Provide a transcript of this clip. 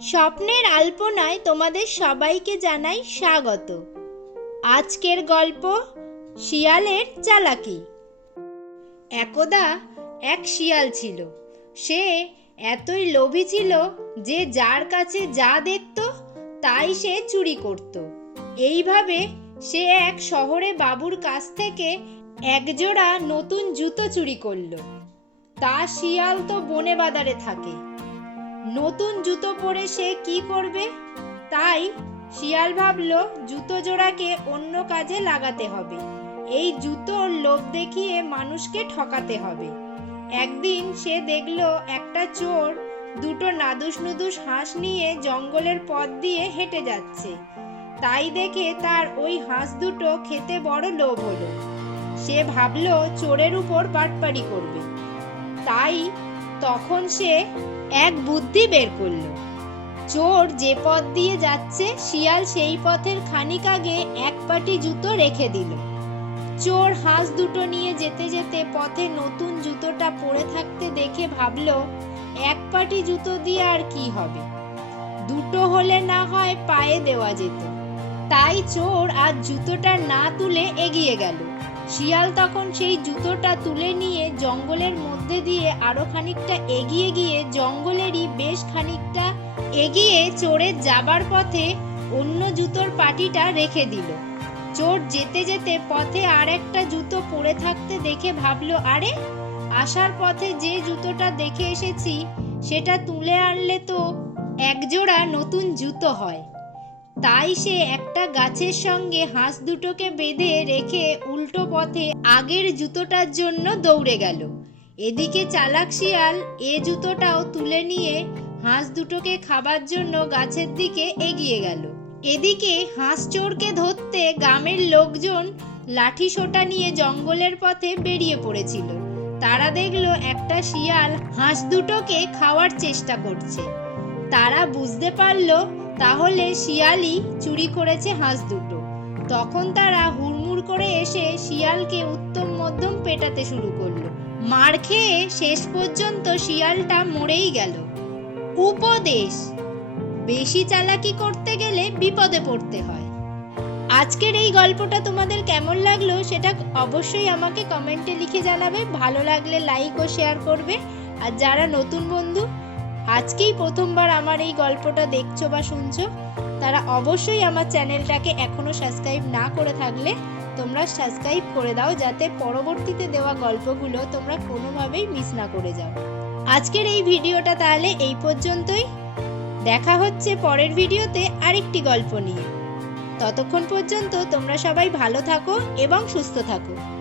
স্বপ্নের আলপনায় তোমাদের সবাইকে জানাই স্বাগত। আজকের গল্প শিয়ালের চালাকি। একদা এক শিয়াল ছিল। সে এতই লোভী ছিল যে যার কাছে যা দেখত তাই সে চুরি করত। এইভাবে সে এক শহরে বাবুর কাছ থেকে একজোড়া নতুন জুতো চুরি করল। তা শিয়াল তো বনে বাদারে থাকে। নতুন জুতো পরে সে কি করবে? তাই শিয়াল ভাবল, জুতো জোড়াকে অন্য কাজে লাগাতে হবে। এই জুতোর লোভ দেখিয়ে মানুষকে ঠকাতে হবে। একদিন সে দেখল, একটা চোর দুটো নাদুস নুদুস হাঁস নিয়ে জঙ্গলের পথ দিয়ে হেঁটে যাচ্ছে। তাই দেখে তার ওই হাঁস দুটো খেতে বড় লোভ হলো। সে ভাবলো, চোরের উপর বাটপাড়ি করবে। তাই তখন সে এক বুদ্ধি বের করল। চোর যে পথ দিয়ে যাচ্ছে, শিয়াল সেই পথের খানিক আগে এক পাটি জুতো রেখে দিল। চোর হাঁস দুটো নিয়ে যেতে যেতে পথে নতুন জুতোটা পরে থাকতে দেখে ভাবল, এক পাটি জুতো দিয়ে আর কি হবে? দুটো হলে না হয় পায়ে দেওয়া যেত। তাই চোর আর জুতোটা না তুলে এগিয়ে গেল। শিয়াল তখন সেই জুতোটা তুলে নিয়ে জঙ্গলের মধ্যে দিয়ে আরও খানিকটা এগিয়ে গিয়ে জঙ্গলেরই বেশ খানিকটা এগিয়ে চোরের যাবার পথে অন্য জুতোর পাটিটা রেখে দিল। চোর যেতে যেতে পথে আর একটা জুতো পড়ে থাকতে দেখে ভাবলো, আরে, আসার পথে যে জুতোটা দেখে এসেছি, সেটা তুলে আনলে তো একজোড়া নতুন জুতো হয়। তাই সে একটা গাছের সঙ্গে হাঁস দুটোকে বেঁধে রেখে উল্টো পথে আগের জুতোটার জন্য দৌড়ে গেল। এদিকে চালাক শিয়াল এ জুতোটাও তুলে নিয়ে হাঁস দুটোকে খাবার জন্য গাছের দিকে এগিয়ে গেল। এদিকে হাঁস চোরকে ধরতে গ্রামের লোকজন লাঠি সোটা নিয়ে জঙ্গলের পথে বেরিয়ে পড়েছিল। তারা দেখল একটা শিয়াল হাঁস দুটোকে খাওয়ার চেষ্টা করছে। তারা বুঝতে পারল তাহলে শিয়ালই চুরি করেছে হাঁস দুটো। তখন তারা হুড়মুড় করে এসে শিয়ালকে উত্তম মধ্যম পেটাতে শুরু করল। মার খেয়ে শেষ পর্যন্ত শিয়ালটা মরেই গেল। উপদেশ, বেশি চালাকি করতে গেলে বিপদে পড়তে হয়। আজকের এই গল্পটা তোমাদের কেমন লাগল সেটা অবশ্যই আমাকে কমেন্টে লিখে জানাবে। ভালো লাগলে লাইক ও শেয়ার করবে। আর যারা নতুন বন্ধু আজকেই প্রথমবার আমার এই গল্পটা দেখছ বা শুনছো, তারা অবশ্যই আমার চ্যানেলটাকে এখনও সাবস্ক্রাইব না করে থাকলে তোমরা সাবস্ক্রাইব করে দাও যাতে পরবর্তীতে দেওয়া গল্পগুলো তোমরা কোনোভাবেই মিস না করে যাও। আজকের এই ভিডিওটা তাহলে এই পর্যন্তই। দেখা হচ্ছে পরের ভিডিওতে আরেকটি গল্প নিয়ে। ততক্ষণ পর্যন্ত তোমরা সবাই ভালো থাকো এবং সুস্থ থাকো।